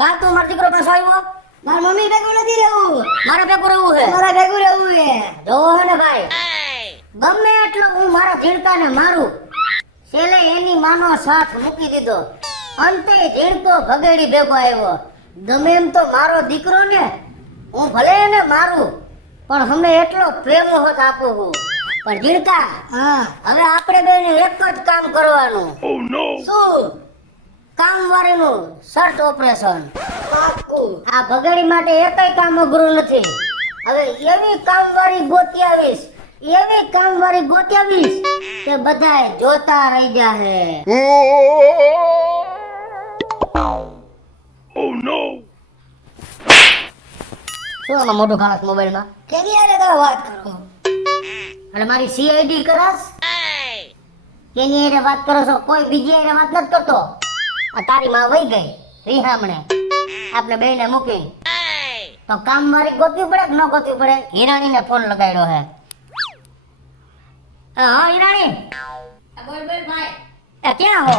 કા તું મારો દીકરો પાસે આવ્યો? માર મમ્મી ભેગું નથી રહેવું. મારે ભેગું રહેવું છે. મારા ભેગું રહેવું છે. જોવો હે ને ભાઈ, ગમે એટલો હું મારા ઝીણકાને મારું, છેલ્લે એની માનો સાથ મૂકી દીધો. અંતે ઝીણકો ભગેડી ભેગો આવ્યો. ગમે એમ તો મારો દીકરો ને, હું ભલે એને મારું પણ હમે એટલો પ્રેમ હોત આપું છું. પણ ઝીણકા, હા હવે આપણે બેને એક જ કામ કરવાનું. શું? કામવાળીનું સર્ચ ઓપરેશન. પાક્કું. આ ભગેડી માટે એકય કામ અઘરું નથી. હવે એવી કામવાળી ગોતી આવીશ, એવી કામવાળી ગોતી આવીશ કે બધાય જોતા રહી જાહે. શું આમાં મોટું ખાસ મોબાઈલમાં? કેની હારે તમે વાત કરો? અને મારી સીઆઈડી કરાસ? કેની હારે વાત કરો છો? કોઈ બીજી હારે વાત નથી કરતો. આ તારી માં વહી ગઈ રીહામણે આપણે બેને મૂકી, તો કામવાળી ગોતવી પડે કે ન ગોતવી પડે? હિરાણીને ફોન લગાડ્યો હે. હા હિરાણી, બોલ બોલ ભાઈ. એ ક્યાં હો?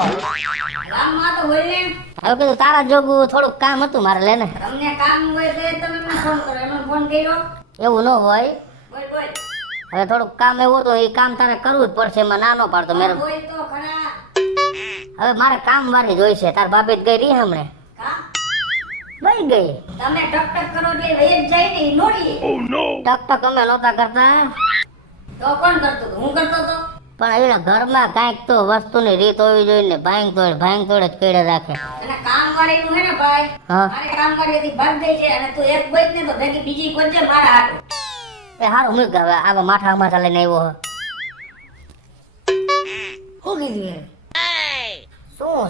ગામમાં તો બોલ ને. હવે કીધું તારા જોગું થોડુંક કામ હતું મારે, લેને. તમને કામ હોય તો તમે મને ફોન કરો. એનો ફોન કર્યો. એવું ન હોય. બોલ બોલ. હવે થોડુંક કામ એવું હતું, એ કામ તારે કરવું જ પડશે. એમાં નાનો પાડતો મેરે. બોલ તો ખરા. હવે મારે કામ વાળી જોઈશે. તાર બાપે જ ગઈ રહી હમણે, કા? વહી ગઈ. તમે ટક ટક કરો એટલે વેજ જાય ને ઈ નોડી. ટક ટક અમે નહોતા કરતા, તો કોણ કરતો હતો? હું કરતો હતો. પણ એના ઘરમાં કાંઈક તો વસ્તુની રીત હોવી જોઈએ ને. ભાંગ તોડ જ કઈડે રાખે. અને કામ વાળીનું હે ને ભાઈ, હા. મારે કામ વાળી હતી ભાગ દે છે અને તું એક બોઈક ને તો ભેગી બીજી કોઈ છે મારા હાટુ. એ હારું મૂક હવે. આવા માઠા માથા લઈને આવ્યો હે. શું કીધું એ?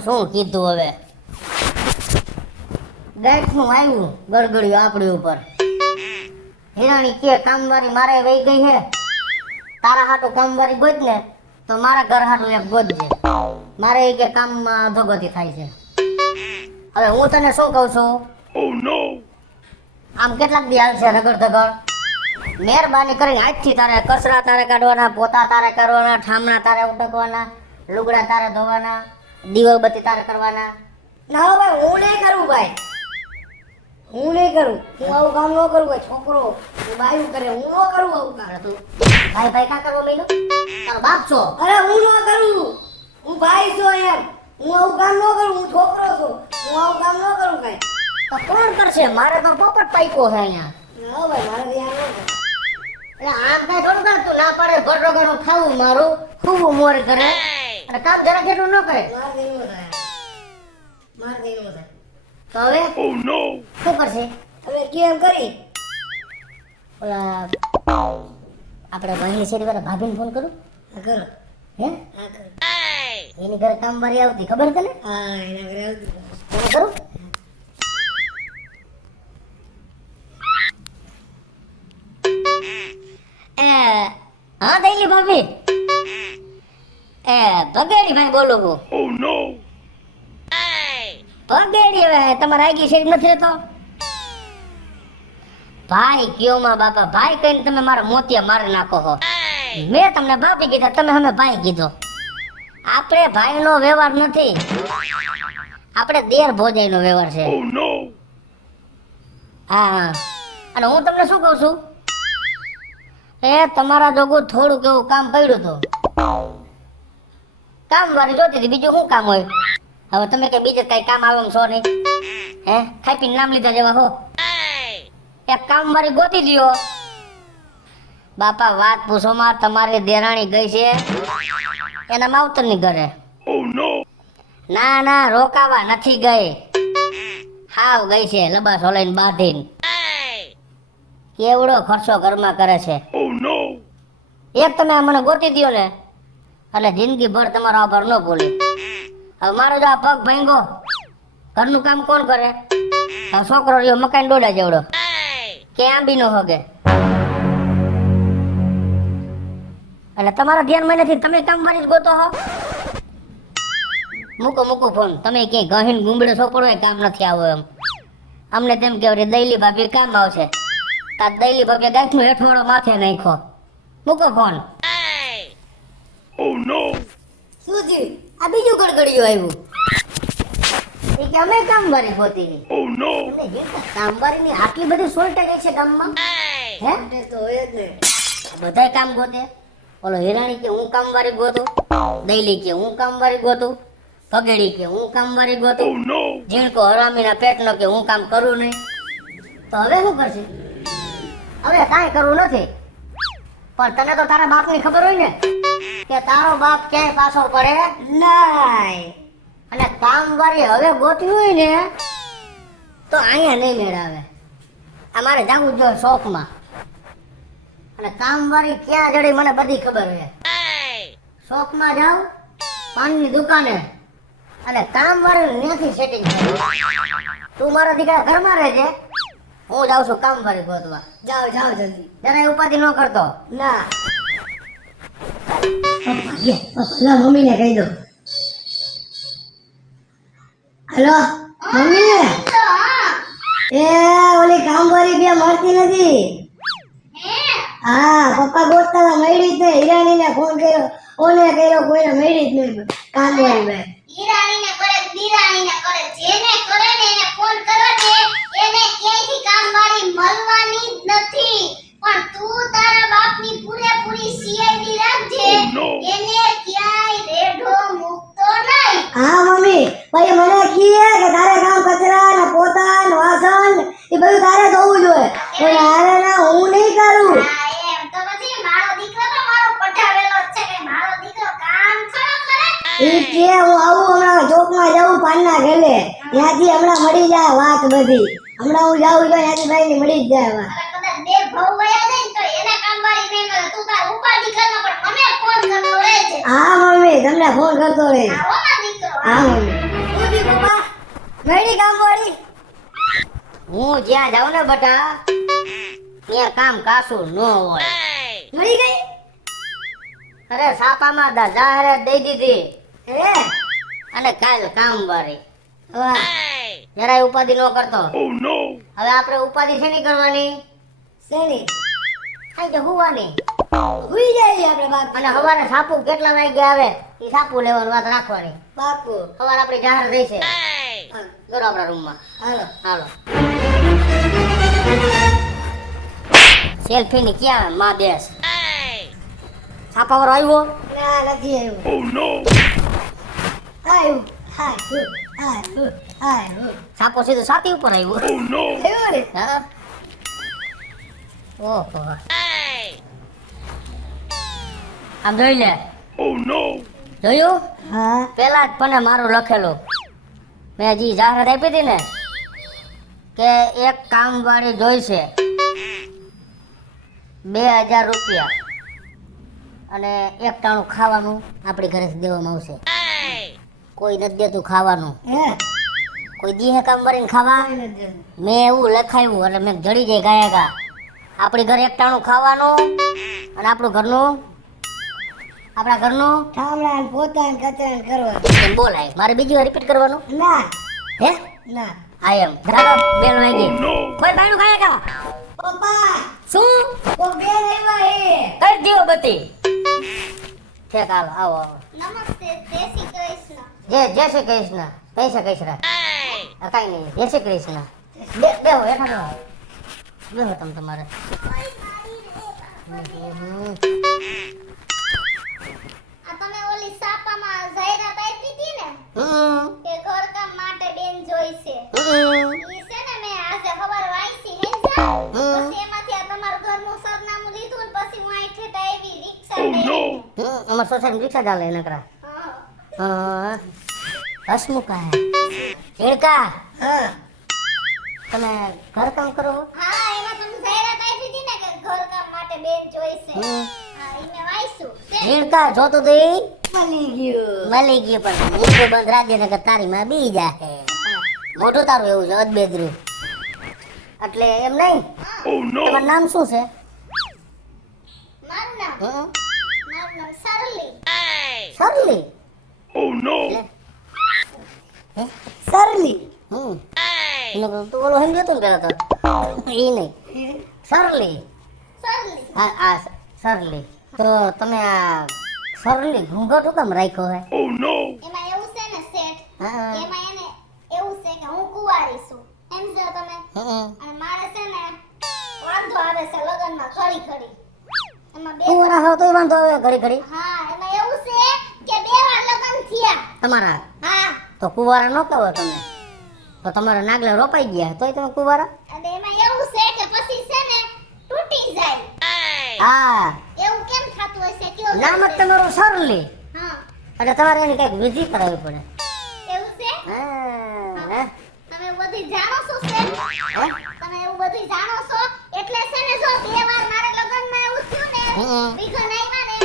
શું કીધું હવે? ગાંઠનું આવ્યું ગળગળ્યું આપણી ઉપર. હિરાણી કે કામવાળી મારે વહી ગઈ હે, તારા હાટું કામવાળી ગોત ને તો મારા ઘર હાટું એક ગોતજે. મારે એ કે કામમાં અધોગતિ થાય છે. હવે હું તને શું કહું છું, આમ કેટલાક દી હાલશે રગડ ધગડ? મહેરબાની કરીને આજથી તારે કચરા તારે કાઢવાના, પોતા તારે કરવાના, ઠામણા તારે ઉટકવાના, લુગડા તારે ધોવાના, દીવાબત્તી તારે કરવાના. ના હો ભાઈ, હું નહીં કરું ભાઈ. હું નહીં કરું. હું આવું કામ ન કરું ભાઈ. છોકરો બાયું કરે, હું ન કરું આવું કામ. તું ભાઈ ભાઈ કા કરવા માંડ્યો? તારો બાપ છો? અરે હું ન કરું. હું ભાઈ છું એમ. હું આવું કામ ન કરું. હું છોકરો છું. હું આવું કામ ન કરું કઈ. તો કોણ કરશે? મારે તો પોપટ પાઈકો છે અહીંયા. ના ભાઈ, મારે ધ્યાન ન કર. એટલે આમ કઈ થોડું કર, તું ના પાડે ઘર ઘણું ખાવું મારું, ખૂબું મોર કરે અને કામ જરા જેટલું ન કરે. મારે કઈ ન થાય. મારે કઈ ન થાય. તો હવે શું કરશે? હવે કેમ કરી? ઓલા આપણે વહીની શેરી વાળા ભાભીને ફોન કરું. હા કરો. હે? હા કરો. એની ઘરે કામવાળી આવતી ખબર તને? હા, એના ઘરે આવતું. એને કરું. હા દઈલી ભાભી, ભગેડી ભાઈ બોલું છું. ભગેડી હવે તમારે આગી શેરી નથી રહેતો? ભાઈ કયો માં બાપા, ભાઈ કહીને તમે મારા મોતિયા મારી નાખો છો. મેં તમને ભાભી કીધા, તમે અમે ભાઈ કીધો. આપણે ભાઈનો વ્યવહાર નથી, આપણે દેર ભોજાઈનો વ્યવહાર છે. હા, અને હું તમને શું કહું છું, એ તમારા જોગું થોડુંક એવું કામ પડ્યું હતું. કામ વાળી જોતી હતી, બીજું શું કામ હોય? હવે તમે કે બીજે કઈ કામ આવે એમ છો નહીં? હે, ખાઈ પીને નામ લીધા જેવા હો. એક કામ વાળી ગોતી દ્યો. બાપા વાત પૂછો માં, તમારી દેરાણી ગઈ છે એના માવતરની ઘરે. ના ના, રોકાવા નથી ગઈ, હાવ ગઈ છે લબાસ ઓલાઈને બાંધીને. કેવડો ખર્ચો ઘરમાં કરે છે. એક તમે મને ગોતી દ્યો ને એટલે જિંદગી ભર તમારો આભાર ન ભૂલી. હવે મારો જો આ પગ ભાંગો, ઘરનું કામ કોણ કરે? આ છોકરો રહ્યો મકાન ડોડા જેવડો, કે આંબી નો હોગે. એટલે તમારા ધ્યાનમાં નથી, તમે કામ વાળી જ ગોતો હો. મૂકો ફોન. તમે ક્યાંય ગહીન ગુંબડે સોપડો કામ નથી આવો એમ. અમને તેમ કે દઈલી ભાભી કામ આવશે. તાર દઈલી ભાભી ગાંઠનું હેઠવાડો માથે નાખો. મૂકો ફોન. શું થયું? આ બીજું ગડગડિયું આવ્યું. એ કે અમે કામવાળી ગોતી. એમને જે કામવાળીની આટલી બધી શોર્ટેજ છે ગામમાં. હે તે તો હોય જ ને. બધાય કામ ગોતે. ઓલો હિરાણી કે હું કામવાળી ગોતું, દૈલી કે હું કામવાળી ગોતું, પગડી કે હું કામવાળી ગોતું, ઝીણકો હરામીના પેટનો કે હું કામ કરું નહીં. તો હવે શું કરશે? હવે કાંઈ કરવું નથી. પણ તને તો તારા બાપની ખબર હોય ને કે તારો બાપ ક્યાંય પાછો પડે નાય. અને કામવાળી હવે ગોતવી હોય ને તો અહીંયા નહીં મેળાવે. આ મારે જાવું જોઈએ શોખમાં. અને કામવાળી ક્યાં જડી મને બધી ખબર છે. શોપમાં જાવ, પાનની દુકાને, અને કામવાળી ત્યાંથી સેટિંગ થાય. તું મારા દીકરા ઘરમાં રહેજે, હું જાઉં છું કામવાળી ગોતવા. જાઓ જાઓ જલ્દી. જરાય ઉપાધિ ન કરતો. ના. પપ્પા મમ્મીને કહી દો. હેલો મમ્મી, એ ઓલી કામવાળી બે મળતી નથી. હા પપ્પા ગોતતા હતા, મળી જ નહીં. હિરાણીને ફોન કર્યો, ઓને કર્યો, કોઈને મળી જ નહીં કામવાળી બે. ઈરાણીને કરે દીરાણીને કરે જેને કરે ને એને ફોન કરો ને એને ક્યાંયથી કામવાળી મળવાની જ નથી પણ તું તારા બાપની પૂરેપૂરી સીઆઈડી રાખજે એને ક્યાંય રેઢો મૂકતો નહીં. હા મમ્મી, પછી મને કીએ કે તારે કામ કચરા ને પોતા ને વાસણ એ બધું તારે ધોવું જોઈએ. પણ અરે ના, હું નહીં કરું. હા એમ તો પછી મારો દીકરો તો મારો પઠાવેલો જ છે કે મારો દીકરો કામ થોડો કરે. ઈ કે હું આવું હમણાં ચોકમાં જાઉં પાનના ગેલે, ત્યાંથી હમણાં મળી જાય વાત બધી. હમણાં હું જાઉં તો ત્યાંથી ભાઈ મળી જ જાય વાત. અરે કદાચ બે ભાવ વયા જાય ને તો એને કામવાળી નહીં મળે તું તાર ઉપાધિ કરમાં પણ મને ફોન કરતો રહેજે. હા મમ્મી, તમને ફોન કરતો રહે. આવો ના દીકરો. હા મમ્મી. ઉભી પપ્પા, મળી કામવાળી. હું જ્યાં જાઉં ને બટા ત્યાં કામ કાસું ન હોય. મળી ગઈ? અરે છાપામાં જાહેરાત દઈ દીધી. હે? અને કાલ કામવાળી. વાહ. જરાય ઉપાધિ ન કરતો. હવે આપણે ઉપાધિ શેની કરવાની? શેની? અહીં તો હુવાની. હુઈ જાય આપણે બાપ. અને હવારે સાપુ કેટલા વાગે આવે એ સાપુ લેવાની વાત રાખવાની. બાપુ. સવારે આપણી જાહેર થઈ છે. હા, કરો આપણા રૂમમાં. હાલો. હાલો. સેલ્ફી ની ક્યાં માં દેશ? છાપાવાળો આવ્યો? ના, નથી આવ્યું. આવ્યું. આવ્યું. છાપો સીધો છાતી ઉપર આવ્યો. આવ્યું ને? હા? ઓહો. આમ જોઈ લે. જોયું? હા. પેલા જ પણ મારું લખેલું. મેં હજી જાહેરાત આપી હતી ને કે એક કામવાળી જોઈશે, 2000 રૂપિયા, અને એક ટાણું ખાવાનું આપણી ઘરેથી દેવામાં આવશે. કોઈ નથી દેતું ખાવાનું. હે? કોઈ દી હે કામવાળીને ખાવા? મેં એવું લખાયું એટલે મેં જડી જાય ગાયકા. આપણી ઘરે એક ટાણું ખાવાનું અને આપણું ઘરનું, આપણા ઘરનું ઠામડા ને પોતા ને કચરા ને કરવા. એમ બોલાય. મારે બીજી વાર રિપીટ કરવાનું? ના. હે? ના. આ એમ ધરાવો બેલ વાગી. કોઈ બાયણું ખાય કા? પપ્પા, શું? ઓ બેન આવ્યા હે. કઈ દીવો બત્તી. ઠેક હાલો, આવો આવો. નમસ્તે જય શ્રી કૃષ્ણ. જય શ્રી કૃષ્ણ. જય શ્રી કૃષ્ણ. કઈ નહીં, જય શ્રી કૃષ્ણ. બેહો હેઠા બેહો. બેહો તમે તમારે. આ તમે ઓલી છાપામાં જાહેરાત આપી હતી ને કે ઘરકામ માટે બેન જોઈશે. ઈ છે ને મેં આજે ખબર વાંચી હે જા. પછી એમાંથી આ તમારું ઘરનું સરનામું લીધું ને પછી હું અહીં ઠેઠ આવી રિક્ષા લઈને. અમાર સોસાયટી રિક્ષા ચાલે નકરા. હા. હસમુખા હે. ઝીણકા, હા. તમે ઘર કામ કરો? હા એમાં તમે જાહેરાત આપી હતી ને કે ઘરકામ માટે બેન જોઈશે. હમ. હા ઈ મેં વાંચ્યું. ઝીણકા જોતું તો ઈ મળી ગયું. મળી ગયું, પણ મોઢું બંધ રાખજે ને કે તારી માં બી જાહે. મોઢું તારું એવું છે અદબેદરું. એટલે એમ નહીં. તમારું નામ શું છે? મારું નામ હમ? મારું નામ સરલી. સરલી. સરલી. હમ. તું ઓલો સમજ્યો તો ને પેલા તો ઈ નહીં, સરલી. સરલી. આ સરલી. તો તમે આ સરલી ઘૂંઘટ શું કામ રાખ્યો હે? એમાં એવું છે ને શેઠ હા. એમાં એને એવું અને મારે છે ને વાંધો આવે છે લગનમાં ઘડી ઘડી એમાં બે કુંવારા હો તોય વાંધો આવે ઘડી ઘડી. હા એમાં એવું છે કે બે વાર લગન થયા તમારા હા તો કુંવારા ન કહો તમે, તો તમારા નાગલા રોપાઈ ગયા તોય તમે કુંવારા. અને એમાં એવું છે કે પછી છે ને તૂટી જાય હા, એવું કેમ થતું હશે કયો નામ જ તમારું સરલી, હા એટલે તમારે એની કઈક વિધિ કરાવવી પડે. એવું છે હા, તમે એવું બધું જાણો છો છે હે? તમે એવું બધું જાણો છો એટલે છે ને જો બે વાર મારે લગનમાં એવું થયું ને વિઘન આવ્યા ને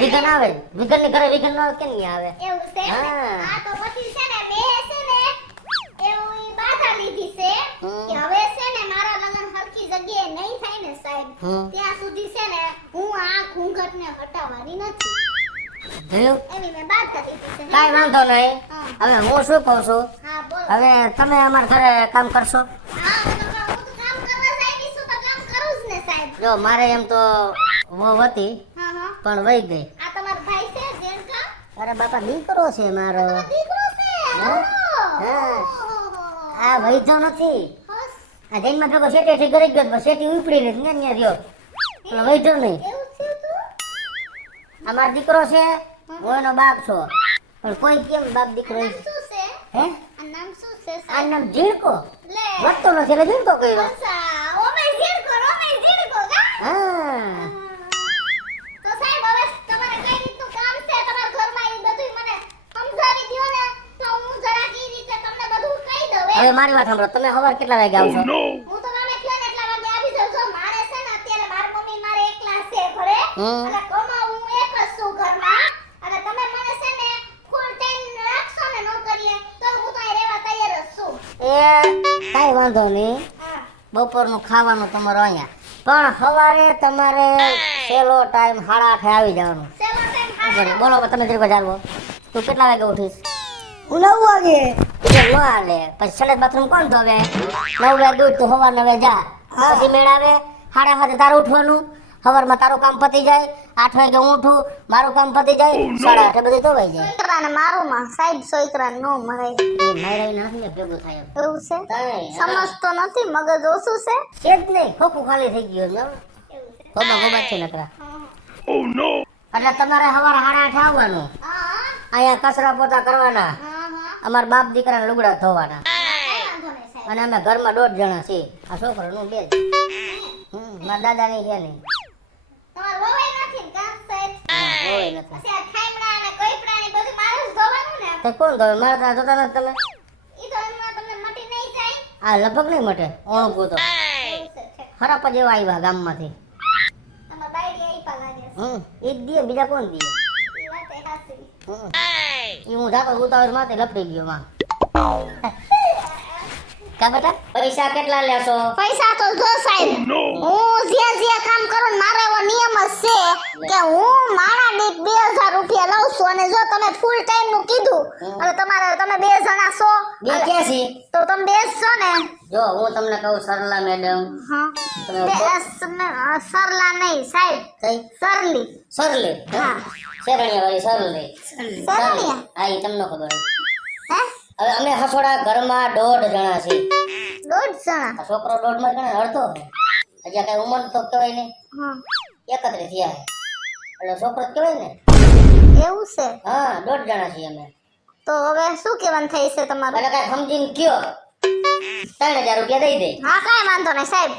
વિઘન આવે, વિઘન ની ઘરે વિઘન ન આવે કેમ નહીં આવે. એવું છે હા. આ તો પછી છે ને બે છે ને એવું ઈ બાધા લીધી છે હમ. કે હવે છે ને મારા લગન હરખી જગ્યાએ નહીં થાય ને સાહેબ ત્યાં સુધી છે ને હું આ ઘૂંઘટને હટાવવાની નથી જોયું? એવી મેં બાધા લીધી છે કાંઈ વાંધો નહીં. હા. હવે હું શું કહું છું, હા બોલો હવે તમે અમારા ઘરે કામ કરશો. હા હું તો કામ કરવા જાય છું તો કામ કરું જ ને સાહેબ જો મારે એમ તો વહુ હતી હા હા પણ વહી ગઈ. આ તમારો ભાઈ છે જેનકા અરે બાપા દીકરો છે મારો. દીકરો છે હા. હા આ વૈધો નથી. હસ આ જૈનમાં ભેગો શેઠેથી ઘરે ગયો તો શેઠી ઉપડી ને ત્યાં રહ્યો, પણ વૈધો નહીં. એવું થયું તું આ મારો દીકરો છે, હું એનો બાપ છું, પણ કોઈ કેમ બાપ દીકરો નામ શું છે હે? આ નામ શું છે આ સાહેબ નામ ઝીણકો લે વધતો નથી એટલે ઝીણકો કર્યો. અચ્છા ઓમે જીડકો કા હા, તો સાહેબ હવે તમારે કઈ રીતનું કામ છે તમારા ઘરમાં ઈ બધું મને સમજાવી દ્યો ને તો હું જરાક ઈ રીતે તમને બધું કહી દઉં હવે મારી વાત સાંભળો, તમે સવાર કેટલા વાગે આવશો? હું તો તમે કહો ને એટલા વાગે આવી જાઉં જો મારે છે ને અત્યારે મારી મમ્મી મારે એકલા છે ઘરે હમ. અને કમાવું હું એક જ છું ઘરમાં અને તમે મને છે ને ફૂલ ટાઈમ રાખશો ને નોકરીએ તો હું તો અહીં રહેવા તૈયાર જ છું એ કાંઈ વાંધો નહીં, હા બપોરનું ખાવાનું તમારું અહીંયા, પણ સવારે તમારે છેલ્લો ટાઈમ 8:30 આવી જવાનું. ચલો ટાઈમ શું કરે? બોલો તમે દીર્ઘ જાળવો. તું કેટલા વાગે ઉઠીશ? હું 9 વાગે. એટલે ન હાલે, પછી સંડાસ બાથરૂમ કોણ ધોવે? 9 વાગે ઉઠ, તું સવાર 9 જા, પછી મેળ આવે 7:30 તારે ઉઠવાનું, સવારમાં તારું કામ પતી જાય, 8 વાગે હું ઉઠું, મારું કામ પતી જાય, 8:30 બધું ધોવાઈ જાય. સોઈકરાને મારું માં સાહેબ સોઈકરાને નો મરાય એ માયરાઈને નથી ને ભેગું થાય એમ. એવું છે કાંઈ, સમજતો નથી મગજ ઓછું છે છે જ નહીં, ખોખું ખાલી થઈ ગયું છે. એવું છે ગોબા છે નકરા. હા એટલે તમારે સવારે 8:30 આવવાનું, હા અહીંયા કચરા પોતા કરવાના, હા અમારા બાપ દીકરાના લુગડા ધોવાના, કઈ વાંધો નહીં સાહેબ અને અમે ઘરમાં 2 જણા છીએ. આ છોકરાનું 2 જ. મારા દાદાની છે નહીં. તમારે વવાઈ નથી ને કાં સાહેબ હોય નથી. પછી આ ખામણા અને કોઈપડા ને બધું મારું જ ધોવાનું ને તો કોણ ધોવે? મારા ત્યાં ધોતા નથી તમે? ઈ તો એમાં તમને મટી નહીં જાય આ લગભગ નહીં મટે, ઓળખું તો એવું છે છે ખરાબ જ એવા આવ્યા ગામમાંથી. તમારા બાયડી આઈપા લાગે એ જ દે, બીજા કોણ દે? છે ઈ વાત એ હાચી એ હું જાતો ઉતાવળ માથે લપડી ગયો માં. કા બેટા પૈસા કેટલા લેશો? પૈસા તો જો સાહેબ હું જે કામ કરું ને મારો એવો નિયમ જ છે કે હું માણા દીઠ 2000 રૂપિયા લઉં છું અને જો તમે ફૂલ ટાઈમ નું કીધું અને તમે 2 જણા છો બે ક્યાં છે? તો તમે 2 છો ને જો હું તમને કહું સરલા મેડમ, હા સરલા નહીં સાહેબ કઈ સરલી સરલી? હા. શેરણિયા વાળી સરલી. શેરણિયા? હા, એ તમને ખબર હોય. હે હવે અમે હસોડા ઘરમાં 1.5 જણા છીએ. 2 જણા આ છોકરો 1.5 માં ગણે અડધો છે. હજી કઈ ઉંમર તો કહેવાય નહીં, હા 31 થયા છે. એટલે છોકરો જ કહેવાય ને. એવું છે હા, 1.5 જણા છીએ અમે. તો હવે શું કહેવાનું થઈ છે તમારું એટલે કઈ સમજીને કયો 3000 રૂપિયા દઈ દે. હા કાંઈ વાંધો નહીં સાહેબ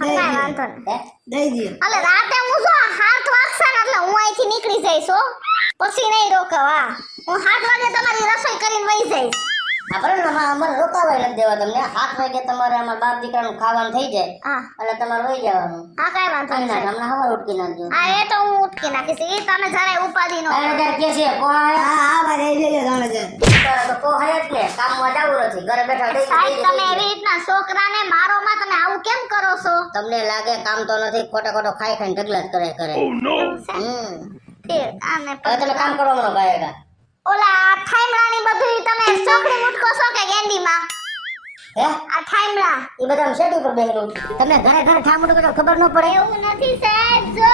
હા, કાંઈ વાંધો નહીં હે? દઈ દે. અલે રાતે હું જો 7 વાગશે ને એટલે હું અહીંથી નીકળી જઈશ હો પછી નહીં રોકવા હું 7 વાગે તમારી રસોઈ કરીને વહી જઈશ આપણે અમારે રોકાવાય નથી દેવા તમને. 7 વાગે તમારે અમારા બાપ દીકરાનું ખાવાનું થઈ જાય હા એટલે તમારે વહી જવાનું. હા કાંઈ વાંધો નહીં સાહેબ. હમણાં હવાર ઉઠકી નાખજો. હા એ તો હું ઉઠકી નાખીશ એ તમે જરાય ઉપાધિ નો 3000 કે છે પોહાય હા મારે લઈ લે 3000. તો પોહાય જ ને, કામમાં જવું નથી, ઘરે બેઠા દઈ સાહેબ દઈ તમે દઈ. એવી રીતના છોકરાને મારો માં તમે આવું કેમ કરો છો તમને લાગે કામ તો નથી, ખોટો ખાઈ ખાઈને ઢગલા જ કરે. આને હવે તમે કામ કરો મને ભાઈ. ઓલા ઠાઈમડાની બધું તમે ચોકડી મુટકો છો કે ગેંડીમાં હે? આ ઠાઈમડા એ બધા શેઠ ઉપર બેહેલું. તમને ઘરે ઠામું તો ખબર ન પડે. એવું નથી સાહેબ જો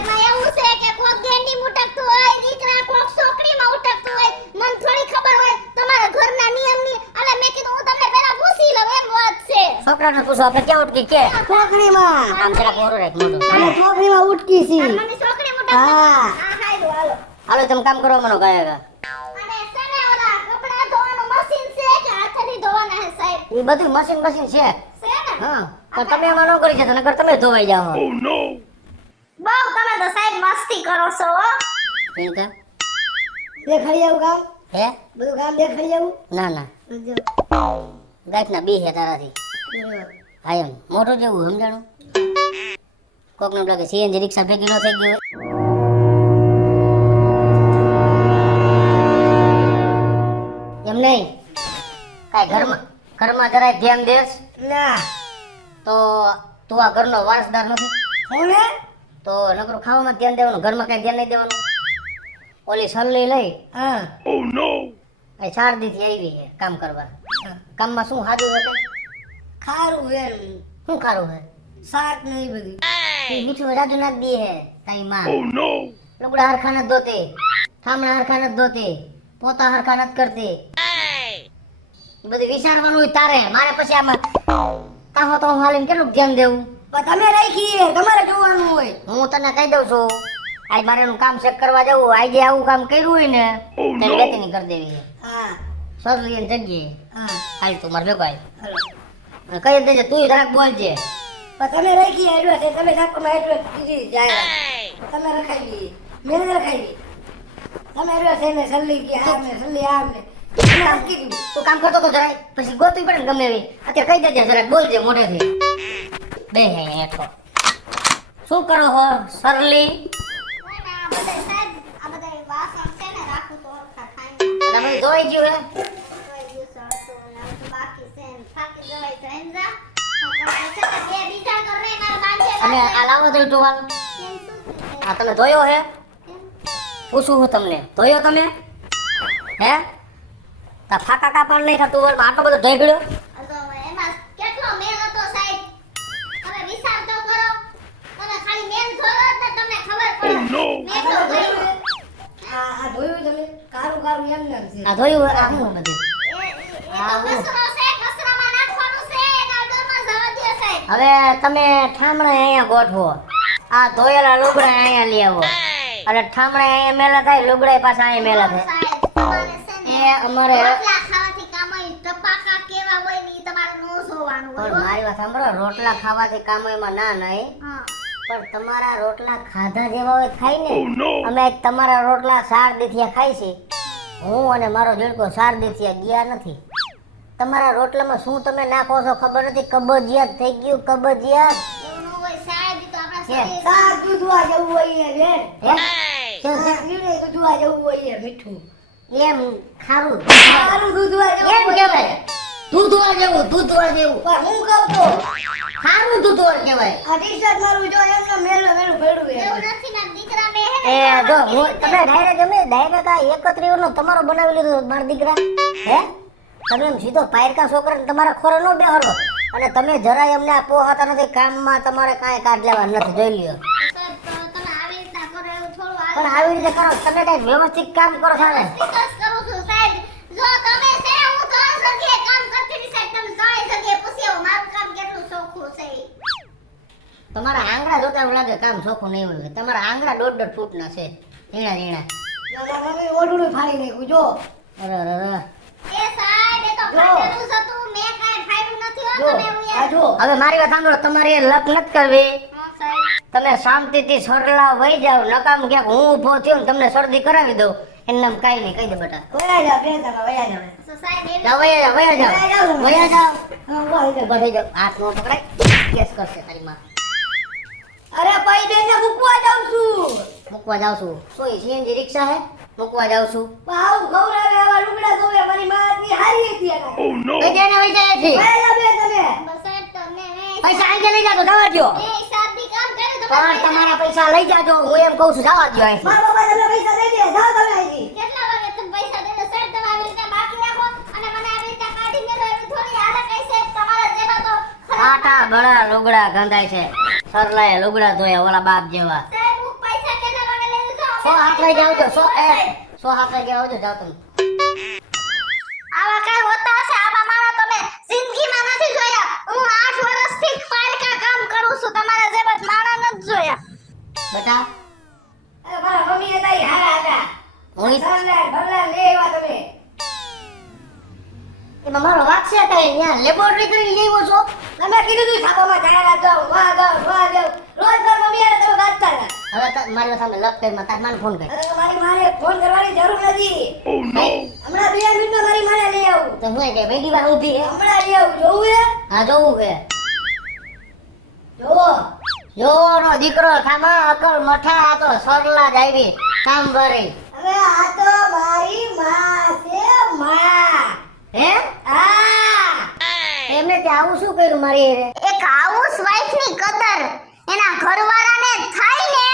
એમાં એવું છે કે કોક ગેંડી મુટકતું હોય દીકરા કોક છોકરીમાં ઉટકતું હોય મને થોડી ખબર હોય તમારા ઘરના નિયમની એટલે મેં કીધું હું તમને પહેલા પૂછી લઉં એમ વાત છે છોકરાને પૂછો આપણે ક્યાં ઉઠકી કે છોકરીમાં આમ જરાક ઓરો રાખ મોઢું. અને છોકરીમાં ઉટકી છે મને છોકરી મોટા હા હાલો હાલો હાલો તમે કામ કરવા મનો કાયગા. અને સને ઓલા કપડા ધોવાનું મશીન છે કે હાથથી ધોવાના હે સાહેબ એ બધું મશીન છે છે ને હા પણ તમે એમાં ન કરી જતો નકર તમે ધોવાઈ જાઓ. બહુ તમે તો સાહેબ મસ્તી કરો છો હો ચિંતા દેખાડી આવું કામ હે બધું કામ દેખાડી આવું ના ના ગાંઠના બી હે તારાથી હા એમ મોટું જેવું સમજાણું કોક નું લાગે સીએનજી રિક્ષા ભેગી ન થઈ ગઈ હોય. એમ નહીં કાંઈ ઘરમાં જરાય ધ્યાન દેશ ના તો તું આ ઘરનો વારસદાર નથી હું ને તો નકરું ખાવામાં ધ્યાન દેવાનું ઘરમાં કઈ ધ્યાન નહીં દેવાનું. ઓલી સલ્લી લઈ હા એ 4 દી થી આવી છે કામ કરવા. કામમાં શું સાદું હતું ખારું હે શું ખારું હે શાક ને એ બધી ઈ મીઠું રાજુ નાખ દે હે તારી માં લુગડા હરખા નથી ધોતી થામણા હરખા નથી ધોતી પોતા હરખા નથી કરતી. ઈ બધું વિચારવાનું હોય તારે મારે પછી આમાં તાહો તો હાલીને કેટલું ધ્યાન દેવું. પણ તમે રાખી તમારે જોવાનું હોય હું તને કહી દઉં છું આજ મારે એનું કામ ચેક કરવા જવું આજે આવું કામ કર્યું હોય ને તેને વેતીની કરી દેવી છે હા સરલી એની જગ્યાએ. હા હાલ તું મારે ભેગો આય હાલો અને કહી દેજે તું જરાક બોલજે. પણ તમે રાખી એડવાન્સ તમે નાખોમાં એડવાન્સ કીધી જાય તમે રખાવી મેં નથી રખાવી તમે એડવાન્સ એને સલ્લી કે આમ ને સલ્લી આમ ને તમે આમ કીધું તું કામ કરતો તો જરાય પછી ગોતવી પડે ને ગમે એવી અત્યારે કહી દેજે જરાક બોલજે મોઢેથી બે હે હેઠો શું કરો હો સરલી અને આ બધા સાહેબ આ બધા વાસણ છે ને રાખું તો હરખા ખાઈને તમે ધોઈ ગયું હે કોઈ દિવસ હતો ને આ તો બાકી છે ને થાકી જવાય તો એમ જા છે ને બે બીજા કરે મારા બાંધે અને આ લાવો તો ટુવાલ કેમ શું છે આ તમે ધોયો હે પૂછું હું તમને ધોયો તમે હે તા ફાકા કાપડ નહીં થતું હોય આટલો બધો ધોઈ ગયો તો એમાં કેટલો મેલ હતો સાહેબ તમે વિચાર તો કરો તમે ખાલી મેલ જોયો જ ને તમને ખબર પડે મેં તો જોયું. આ જોયું તમે કારું કારું એમ નામ છે આ ધોયું આ શું બધું એ તો કચરો છે કચરામાં નાખવાનું છે એના ડોરમાં જવા દે સાહેબ હવે તમે ઠામણા અહીંયા ગોઠવો આ ધોયેલા લુગડા અહીંયા લઈ આવો અને ઠામણા અહીંયા મેલા થાય લુગડા પાછા અહીંયા મેલા થાય સાહેબ તમારે છે ને એ અમારે રોટલા ખાવાથી કામ હોય ટપાકા કેવા હોય ને ઈ તમારે નો જોવાનું પણ હોય મારી વાત સાંભળો રોટલા ખાવાથી કામ એમાં ના નહીં હા પણ તમારા રોટલા ખાધા જેવા હોય ખાઈ ને અમે આજ તમારા રોટલા 4 દીથિયા ખાઈ છે હું અને મારો દેડકો 4 દીથિયા ગયા નથી. તમારા રોટલામાં શું તમે નાખો છો ખબર નથી કબજિયાત થઈ ગયું કબજિયાત એવું નો હોય સાહેબ ઈ તો આપણા છે. શરીર શાક દૂધવા જવું હોય એ બેન હે શું છે? લીલે દૂધવા જવું હોય એ મીઠું એમ ખારું સારું દૂધવા જવું એમ હોય. કહેવાય દૂધવા જેવું પણ હું કહું તો ખારું દૂધવા કહેવાય. આ ટી-શર્ટ મારું જો એમનો મેલું મેલું પડ્યું છે એવું નથી મારા દીકરા મે હે એ ને જો હું તમે ડાયરેક્ટ આ 31 નો તમારો બનાવી લીધો મારા દીકરા હે તમે એમ સીધો પાયરકા છોકરાને તમારા ખોરો નો બેહરો અને તમે જરાય અમને આ પોહાતા નથી કામમાં તમારે કાંઈ કાઢ લેવા નથી જોઈ લ્યો. સાહેબ તો તમે આવી રીતના કરો એવું થોડું પણ આવી રીતે કરો તમે કાંઈ વ્યવસ્થિત કામ કરો સારે વિકાસ કરું છું સાહેબ જો તમે છે હું 3 જગ્યાએ કામ કરતી હતી સાહેબ તમે 3 જગ્યાએ પૂછી આવો મારું કામ કેટલું ચોખ્ખું છે ઈ. તમારા આંગળા જોતા એવું લાગે કામ ચોખ્ખું નહીં હોય તમારા આંગળા 1.5 ફૂટના છે ઝીણા મારા મમ્મી ઓઢું ફાડી નાખ્યું જો અરે એ સાહેબ એ તો જો. ફાટેલું જ હતું મેં કાંઈ ફાડ્યું નથી હો જો તમે એવું આ યાર જો હવે મારી વાત સાંભળો તમારે એ લપ નથી કરવી હા સાહેબ તમે શાંતિથી સરલા વહી જાવ નકામ ક્યાંક હું ઊભો થયો ને તમને શરદી કરાવી દઉં એનું નામ કાંઈ નહીં કહી દે બેટા વયા જાવ બેન તમે વયા જાવ તો સાહેબ એવી જાઓ વયા જાઓ વયા જાઓ. વયા જાઓ હા, ઉભા થઈ જાઓ. ઊભા થઈ જાઓ હાથ નો પકડાય કેસ કરશે તારી માં અરે ભાઈ બેન ને મૂકવા જાઉં છું મૂકવા જાઉં છું શું સીએનજી રિક્ષા હે મૂકવા જાઉં છું આવું ખવડાવે આવા લુગડા ધોવે મારી માની હારી હતી એના વહી જાય ને વહી જાય છે વયા જાવ બેન તમે બસ સાહેબ તમે પૈસા આજે લઈ જાજો જવા દ્યો એ હિસાબથી કામ કર્યું પણ તમારે તમારા પૈસા લઈ જાજો હું એમ કહું છું જવા દ્યો અહીંથી. મારા બાબા તમને પૈસા દઈ દે જાઓ તમે અહીંથી કેટલા વાગે તમે પૈસા દેને સાહેબ તમે આવી રીતે બાકી રાખો અને મને આવી રીતે કાઢી મેલો એવી થોડી આદત કઈ છે તમારા જેવા તો ખરાબ આટા બળા લુગડા ગંધાય છે સરલાએ લુગડા ધોયા ઓલા બાપ જેવા સાહેબ હું પૈસા કેટલા વાગે લઈ જાઉં 100 હાથ લઈ જાવ તો 100 હાથ લઈ જાવ જાવ તમે આવા કઈ હોતા હશે આવા માણસ તમે જિંદગીમાં નથી જોયા હું 8 બેટા મારા મમ્મી હતા ઈ હારા હતા. હું ઈ- સરલા ભરલા લે એવા તમે. એમાં મારો વાક છે કઈ અહીંયા લેબોરેટરી કરીને લઈ આવ્યો છો. તમે કીધું તું છાપામાં જાહેરાત દઉં, માં દઉં. રોજ મારી મમ્મી હારે તમે ગાતા હતા. હવે મારી સામે લપ કરી તાર માને ફોન કર. હવે મારી માને ફોન કરવાની જરૂર નથી. હમણાં 2 મિનિટમાં મારી માને લઈ આવું. તો હું કે બેટી વાર ઊભી હે. હમણાં લઈ આવું. જોવું હે? હા જોવું કે જોવો. જોવાનો દીકરો થામા અકલ મઠા આ તો સરલા જ આવી કામ ભરી. હવે આ તો મારી માં છે, માં. હે હા. એમને ત્યાં આવું શું કર્યું મારી હારે? એક હાઉસ વાઇફ ની કદર એના ઘરવાળાને થાય ને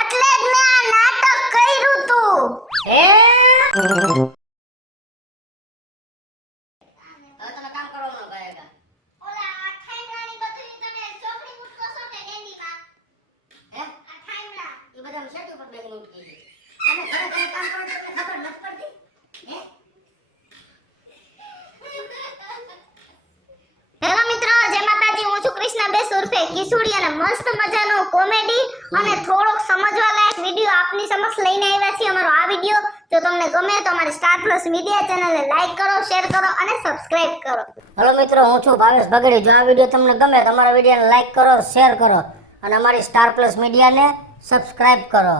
એટલે જ મેં આ નાટક કર્યું તું. હે હવે તમે કામ કરવાનું કહેગા. ઓલા ઠાઈમડાની બધું તમે ચોકડી ઉઠકો છો કે ગેંડીમાં? હે આ ઠાઈમડા એ બધા સેટ ઉપર બેહીને ઉઠી ગઈ. તમે ખરેખર કામ કરો છો એટલે ખબર નથી પડતી. હે હેલો મિત્રો, જય માતાજી. હું છું કૃષ્ણા બેસ ઉર્ફે કિશોરી અને મસ્ત મજાનો કોમેડી અને થોડોક સમજવા લાયક વિડિયો આપની સમક્ષ લઈને આવ્યા છીએ. અમારો આ વિડિયો જો તમને ગમે તો અમારી સ્ટાર પ્લસ મીડિયા ચેનલને લાઈક કરો, શેર કરો અને સબસ્ક્રાઇબ કરો. હેલો મિત્રો, હું છું ભાવેશ ભગડી. જો આ વિડીયો તમને ગમે તો અમારા વિડીયોને લાઈક કરો, શેર કરો અને અમારી સ્ટાર પ્લસ મીડિયાને સબસ્ક્રાઇબ કરો.